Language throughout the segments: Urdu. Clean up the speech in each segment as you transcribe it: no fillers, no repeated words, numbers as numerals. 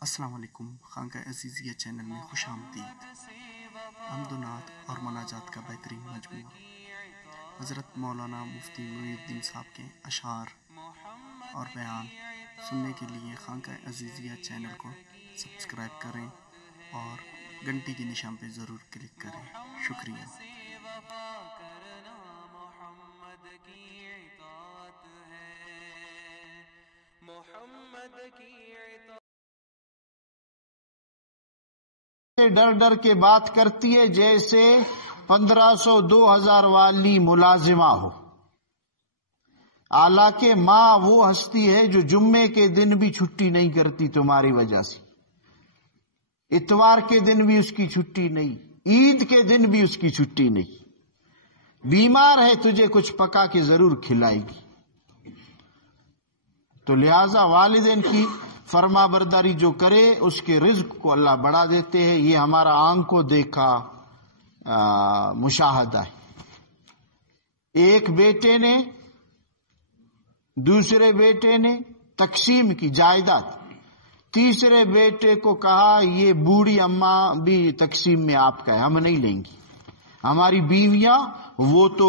السلام علیکم، خانقاہ عزیزیہ چینل میں خوش آمدید۔ حمد و نعت اور مناجات کا بہترین مجموعہ حضرت مولانا مفتی معین الدین صاحب کے اشعار اور بیان سننے کے لیے خانقاہ عزیزیہ چینل کو سبسکرائب کریں اور گھنٹی کے نشان پہ ضرور کلک کریں۔ شکریہ۔ ڈر ڈر کے بات کرتی ہے جیسے 1500 2000 والی ملازمہ ہو۔ حالانکہ ماں وہ ہستی ہے جو جمعے کے دن بھی چھٹی نہیں کرتی تمہاری وجہ سے، اتوار کے دن بھی اس کی چھٹی نہیں، عید کے دن بھی اس کی چھٹی نہیں۔ بیمار ہے تجھے کچھ پکا کے ضرور کھلائے گی۔ تو لہذا والدین کی فرما برداری جو کرے اس کے رزق کو اللہ بڑھا دیتے ہیں۔ یہ ہمارا آنکھوں دیکھا مشاہدہ ہے۔ ایک بیٹے نے دوسرے بیٹے نے تقسیم کی جائیداد، تیسرے بیٹے کو کہا یہ بوڑھی اماں بھی تقسیم میں آپ کا ہے، ہم نہیں لیں گی، ہماری بیویاں وہ تو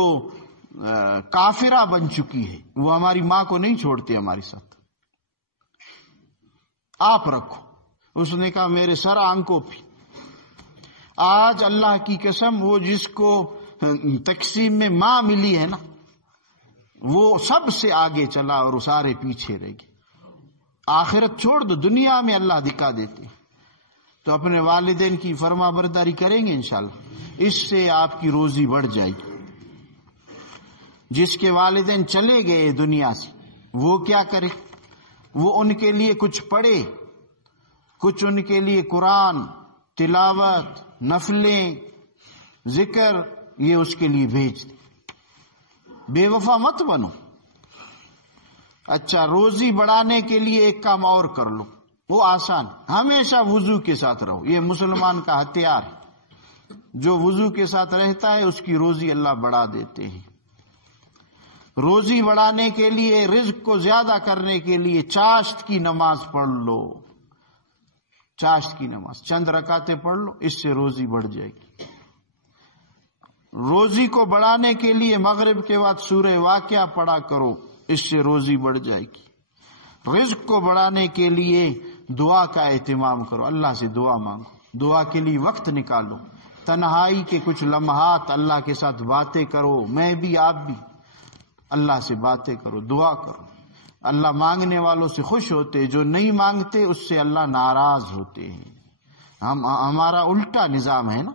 کافرہ بن چکی ہے، وہ ہماری ماں کو نہیں چھوڑتے ہمارے ساتھ، آپ رکھو۔ اس نے کہا میرے سر آنکھوں پہ۔ آج اللہ کی قسم وہ جس کو تقسیم میں ماں ملی ہے نا، وہ سب سے آگے چلا اور وہ سارے پیچھے رہ گئے۔ آخرت چھوڑ دو، دنیا میں اللہ دکھا دیتے۔ تو اپنے والدین کی فرما برداری کریں گے انشاءاللہ، اس سے آپ کی روزی بڑھ جائے گی۔ جس کے والدین چلے گئے دنیا سے وہ کیا کرے؟ وہ ان کے لیے کچھ پڑھے، کچھ ان کے لیے قرآن تلاوت، نفلیں، ذکر، یہ اس کے لیے بھیج دے۔ بے وفا مت بنو۔ اچھا، روزی بڑھانے کے لیے ایک کام اور کر لو، وہ آسان، ہمیشہ وضو کے ساتھ رہو۔ یہ مسلمان کا ہتھیار ہے، جو وضو کے ساتھ رہتا ہے اس کی روزی اللہ بڑھا دیتے ہیں۔ روزی بڑھانے کے لیے، رزق کو زیادہ کرنے کے لیے چاشت کی نماز پڑھ لو، چاشت کی نماز چند رکعتیں پڑھ لو، اس سے روزی بڑھ جائے گی۔ روزی کو بڑھانے کے لیے مغرب کے بعد سورہ واقعہ پڑھا کرو، اس سے روزی بڑھ جائے گی۔ رزق کو بڑھانے کے لیے دعا کا اہتمام کرو، اللہ سے دعا مانگو، دعا کے لیے وقت نکالو، تنہائی کے کچھ لمحات اللہ کے ساتھ باتیں کرو، میں بھی آپ بھی اللہ سے باتیں کرو، دعا کرو۔ اللہ مانگنے والوں سے خوش ہوتے، جو نہیں مانگتے اس سے اللہ ناراض ہوتے ہیں۔ ہمارا الٹا نظام ہے نا،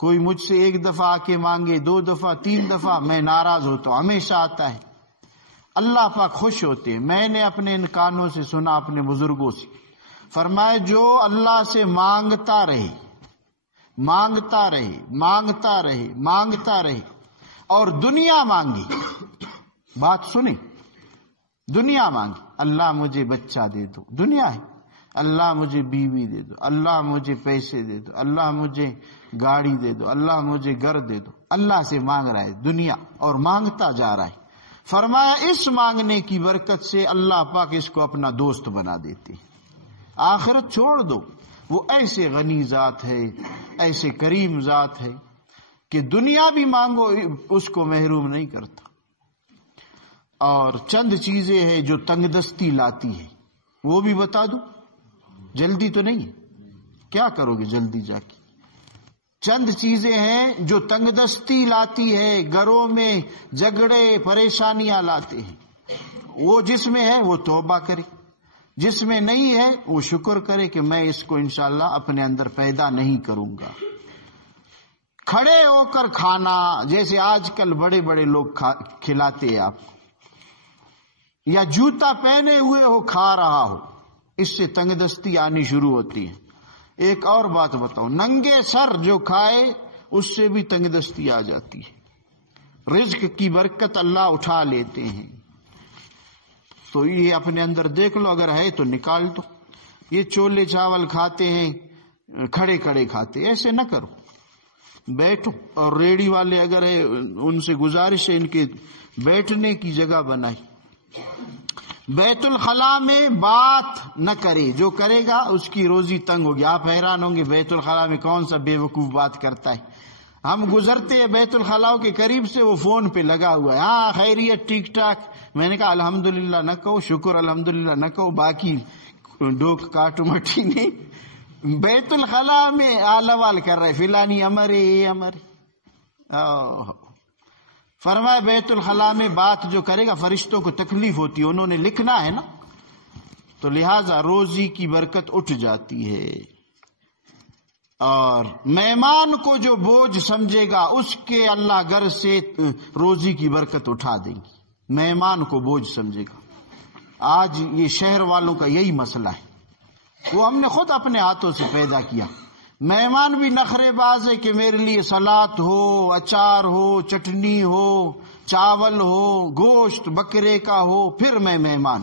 کوئی مجھ سے ایک دفعہ آ کے مانگے، 2 دفعہ 3 دفعہ، میں ناراض ہوتا ہوں، ہمیشہ آتا ہے۔ اللہ پاک خوش ہوتے ہیں۔ میں نے اپنے ان کانوں سے سنا، اپنے بزرگوں سے فرمائے، جو اللہ سے مانگتا رہے مانگتا رہے مانگتا رہے مانگتا رہے اور دنیا مانگی، بات سنیں، دنیا مانگی، اللہ مجھے بچہ دے دو، دنیا ہے، اللہ مجھے بیوی دے دو، اللہ مجھے پیسے دے دو، اللہ مجھے گاڑی دے دو، اللہ مجھے گھر دے دو، اللہ سے مانگ رہا ہے دنیا اور مانگتا جا رہا ہے۔ فرمایا اس مانگنے کی برکت سے اللہ پاک اس کو اپنا دوست بنا دیتے۔ آخرت چھوڑ دو، وہ ایسے غنی ذات ہے، ایسے کریم ذات ہے کہ دنیا بھی مانگو اس کو محروم نہیں کرتا۔ اور چند چیزیں ہیں جو تنگ دستی لاتی ہے، وہ بھی بتا دوں، جلدی تو نہیں ہے، کیا کرو گے جلدی جا کے؟ چند چیزیں ہیں جو تنگ دستی لاتی ہے، گھروں میں جھگڑے پریشانیاں لاتے ہیں۔ وہ جس میں ہے وہ توبہ کرے، جس میں نہیں ہے وہ شکر کرے کہ میں اس کو انشاءاللہ اپنے اندر پیدا نہیں کروں گا۔ کھڑے ہو کر کھانا، جیسے آج کل بڑے بڑے لوگ کھلاتے ہیں آپ کو، یا جوتا پہنے ہوئے ہو کھا رہا ہو، اس سے تنگ دستی آنی شروع ہوتی ہے۔ ایک اور بات بتاؤ، ننگے سر جو کھائے اس سے بھی تنگ دستی آ جاتی ہے، رزق کی برکت اللہ اٹھا لیتے ہیں۔ تو یہ اپنے اندر دیکھ لو، اگر ہے تو نکال دو۔ یہ چھولے چاول کھاتے ہیں، کھڑے کھڑے کھاتے، ایسے نہ کرو، بیٹھو۔ اور ریڑھی والے اگر ہے ان سے گزارش ہے ان کے بیٹھنے کی جگہ بنائی، بیت الخلاء میں بات نہ کرے، جو کرے گا اس کی روزی تنگ ہوگی۔ آپ حیران ہوں گے بیت الخلاء میں کون سا بے وقوف بات کرتا ہے۔ ہم گزرتے ہیں بیت الخلاء کے قریب سے، وہ فون پہ لگا ہوا ہے، ہاں خیریت ٹھیک ٹھاک۔ میں نے کہا الحمدللہ نہ کہو، شکر الحمدللہ نہ کہو، باقی ڈوک کاٹو مٹی نہیں۔ بیت الخلاء میں آلوال کر رہے فلانی امرے امرے۔ فرمایا بیت الخلاء میں بات جو کرے گا فرشتوں کو تکلیف ہوتی ہے، انہوں نے لکھنا ہے نا، تو لہذا روزی کی برکت اٹھ جاتی ہے۔ اور مہمان کو جو بوجھ سمجھے گا اس کے اللہ گھر سے روزی کی برکت اٹھا دیں گی۔ مہمان کو بوجھ سمجھے گا۔ آج یہ شہر والوں کا یہی مسئلہ ہے، وہ ہم نے خود اپنے ہاتھوں سے پیدا کیا۔ مہمان بھی نخرے باز ہے کہ میرے لیے سلاد ہو، اچار ہو، چٹنی ہو، چاول ہو، گوشت بکرے کا ہو، پھر میں مہمان۔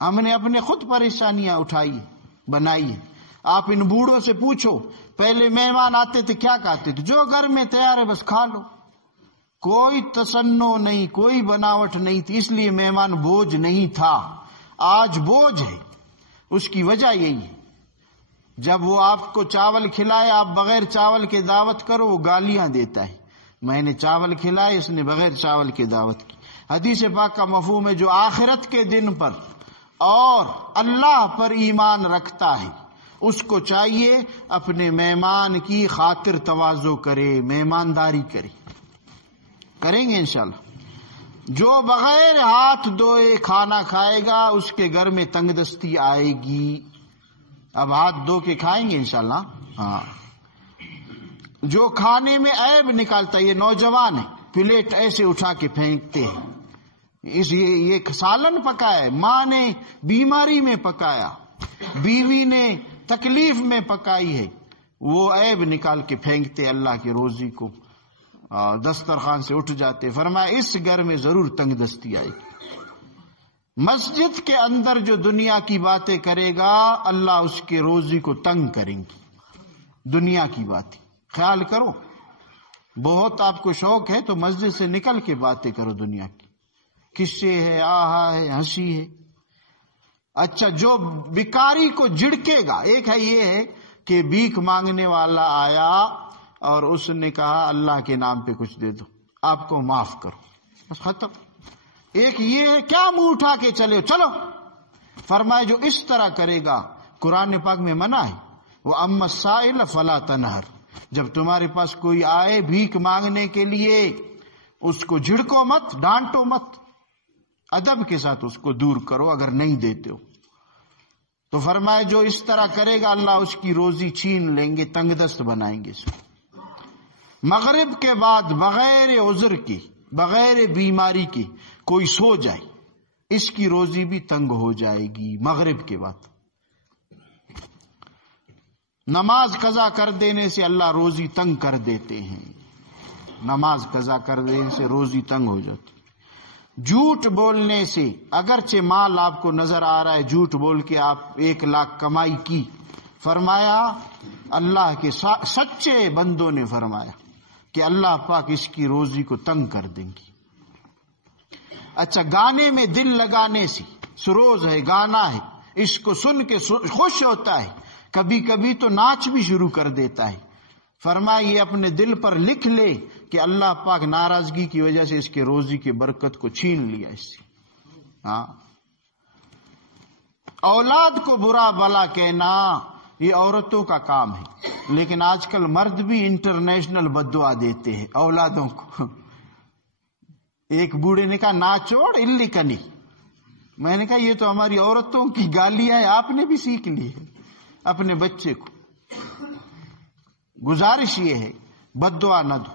ہم نے اپنے خود پریشانیاں اٹھائی بنائی ہیں۔ آپ ان بوڑھوں سے پوچھو پہلے مہمان آتے تھے کیا کہتے تھے؟ جو گھر میں تیار ہے بس کھا لو۔ کوئی تصنع نہیں، کوئی بناوٹ نہیں تھی، اس لیے مہمان بوجھ نہیں تھا۔ آج بوجھ ہے، اس کی وجہ یہی ہے، جب وہ آپ کو چاول کھلائے آپ بغیر چاول کے دعوت کرو وہ گالیاں دیتا ہے۔ میں نے چاول کھلائے، اس نے بغیر چاول کے دعوت کی۔ حدیث پاک کا مفہوم ہے جو آخرت کے دن پر اور اللہ پر ایمان رکھتا ہے اس کو چاہیے اپنے مہمان کی خاطر تواضع کرے، مہمانداری کرے۔ کریں گے انشاءاللہ۔ جو بغیر ہاتھ دھوئے کھانا کھائے گا اس کے گھر میں تنگ دستی آئے گی۔ اب ہاتھ دھو کے کھائیں گے انشاءاللہ۔ ہاں، جو کھانے میں عیب نکالتا ہے، یہ نوجوان ہے پلیٹ ایسے اٹھا کے پھینکتے ہیں، یہ سالن پکایا ہے، ماں نے بیماری میں پکایا، بیوی نے تکلیف میں پکائی ہے، وہ عیب نکال کے پھینکتے اللہ کی روزی کو، دسترخوان سے اٹھ جاتے۔ فرمایا اس گھر میں ضرور تنگ دستی آئے گی۔ مسجد کے اندر جو دنیا کی باتیں کرے گا اللہ اس کے روزی کو تنگ کریں گی۔ دنیا کی باتیں خیال کرو، بہت آپ کو شوق ہے تو مسجد سے نکل کے باتیں کرو، دنیا کی قصے ہے، آہا ہے، ہنسی ہے۔ اچھا، جو بیکاری کو جھڑکے گا، ایک ہے یہ ہے کہ بھیک مانگنے والا آیا اور اس نے کہا اللہ کے نام پہ کچھ دے دو، آپ کو معاف کرو، بس ختم۔ ایک یہ ہے کیا منہ اٹھا کے چلے چلو۔ فرمائے جو اس طرح کرے گا، قرآن پاک میں منع ہے، وہ اما السائل فلا تنہر، جب تمہارے پاس کوئی آئے بھیک مانگنے کے لیے اس کو جھڑکو مت، ڈانٹو مت، ادب کے ساتھ اس کو دور کرو اگر نہیں دیتے ہو۔ تو فرمائے جو اس طرح کرے گا اللہ اس کی روزی چھین لیں گے، تنگ دست بنائیں گے اس کو۔ مغرب کے بعد بغیر عذر کے، بغیر بیماری کے کوئی سو جائے، اس کی روزی بھی تنگ ہو جائے گی مغرب کے بعد۔ نماز قضا کر دینے سے اللہ روزی تنگ کر دیتے ہیں، نماز قضا کر دینے سے روزی تنگ ہو جاتی۔ جھوٹ بولنے سے، اگرچہ مال آپ کو نظر آ رہا ہے، جھوٹ بول کے آپ 1 لاکھ کمائی کی، فرمایا اللہ کے سچے بندوں نے فرمایا کہ اللہ پاک اس کی روزی کو تنگ کر دیں گی۔ اچھا، گانے میں دل لگانے سے، سروز ہے، گانا ہے، اس کو سن کے خوش ہوتا ہے، کبھی کبھی تو ناچ بھی شروع کر دیتا ہے۔ فرمایا یہ اپنے دل پر لکھ لے کہ اللہ پاک ناراضگی کی وجہ سے اس کے روزی کی برکت کو چھین لیا اس سے۔ ہاں، اولاد کو برا بلا کہنا یہ عورتوں کا کام ہے، لیکن آج کل مرد بھی انٹرنیشنل بددعا دیتے ہیں اولادوں کو۔ ایک بوڑھے نے کہا ناچوڑ الی کنی، میں نے کہا یہ تو ہماری عورتوں کی گالیاں ہیں، آپ نے بھی سیکھ لی ہے اپنے بچے کو۔ گزارش یہ ہے بددعا نہ دو۔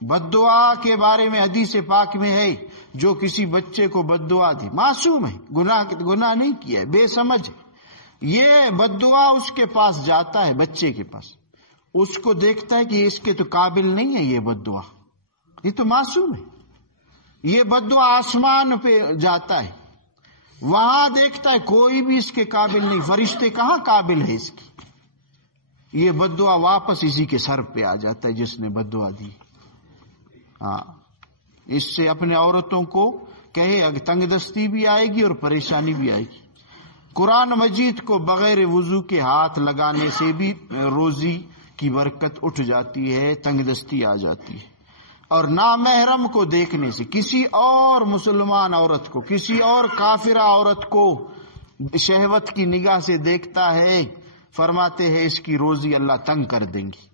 بددعا کے بارے میں حدیث پاک میں ہے جو کسی بچے کو بددعا دی، معصوم ہے، گناہ نہیں کیا ہے، بے سمجھ ہے، یہ بددعا اس کے پاس جاتا ہے، بچے کے پاس، اس کو دیکھتا ہے کہ اس کے تو قابل نہیں ہے یہ بددعا، یہ تو معصوم ہے، یہ بددعا آسمان پہ جاتا ہے، وہاں دیکھتا ہے کوئی بھی اس کے قابل نہیں، فرشتے کہاں قابل ہے اس کی، یہ بددعا واپس اسی کے سر پہ آ جاتا ہے جس نے بددعا دی۔ ہاں، اس سے اپنے عورتوں کو کہے تنگ دستی بھی آئے گی اور پریشانی بھی آئے گی۔ قرآن مجید کو بغیر وضو کے ہاتھ لگانے سے بھی روزی کی برکت اٹھ جاتی ہے، تنگ دستی آ جاتی ہے۔ اور نامحرم کو دیکھنے سے، کسی اور مسلمان عورت کو، کسی اور کافرہ عورت کو شہوت کی نگاہ سے دیکھتا ہے، فرماتے ہیں اس کی روزی اللہ تنگ کر دیں گی۔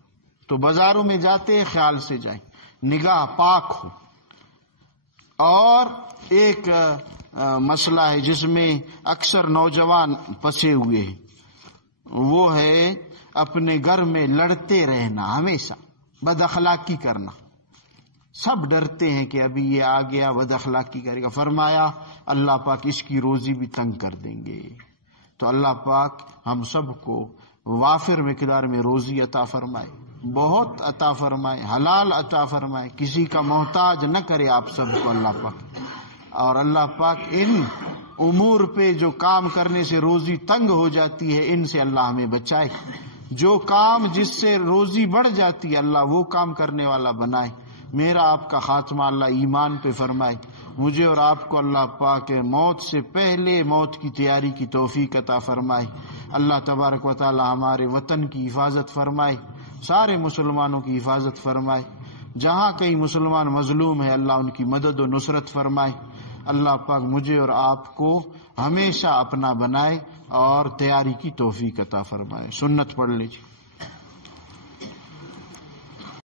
تو بازاروں میں جاتے خیال سے جائیں، نگاہ پاک ہو۔ اور ایک مسئلہ ہے جس میں اکثر نوجوان پھنسے ہوئے ہیں، وہ ہے اپنے گھر میں لڑتے رہنا، ہمیشہ بد اخلاقی کرنا۔ سب ڈرتے ہیں کہ ابھی یہ آ گیا بد اخلاقی کرے گا، فرمایا اللہ پاک اس کی روزی بھی تنگ کر دیں گے۔ تو اللہ پاک ہم سب کو وافر مقدار میں روزی عطا فرمائے، بہت عطا فرمائے، حلال عطا فرمائے، کسی کا محتاج نہ کرے آپ سب کو اللہ پاک۔ اور اللہ پاک ان امور پہ جو کام کرنے سے روزی تنگ ہو جاتی ہے، ان سے اللہ ہمیں بچائے۔ جو کام جس سے روزی بڑھ جاتی ہے اللہ وہ کام کرنے والا بنائے۔ میرا آپ کا خاتمہ اللہ ایمان پہ فرمائے، مجھے اور آپ کو اللہ پاک موت سے پہلے موت کی تیاری کی توفیق عطا فرمائے۔ اللہ تبارک و تعالی ہمارے وطن کی حفاظت فرمائے، سارے مسلمانوں کی حفاظت فرمائے۔ جہاں کئی مسلمان مظلوم ہیں اللہ ان کی مدد و نصرت فرمائے۔ اللہ پاک مجھے اور آپ کو ہمیشہ اپنا بنائے اور تیاری کی توفیق عطا فرمائے۔ سنت پڑھ لیجیے۔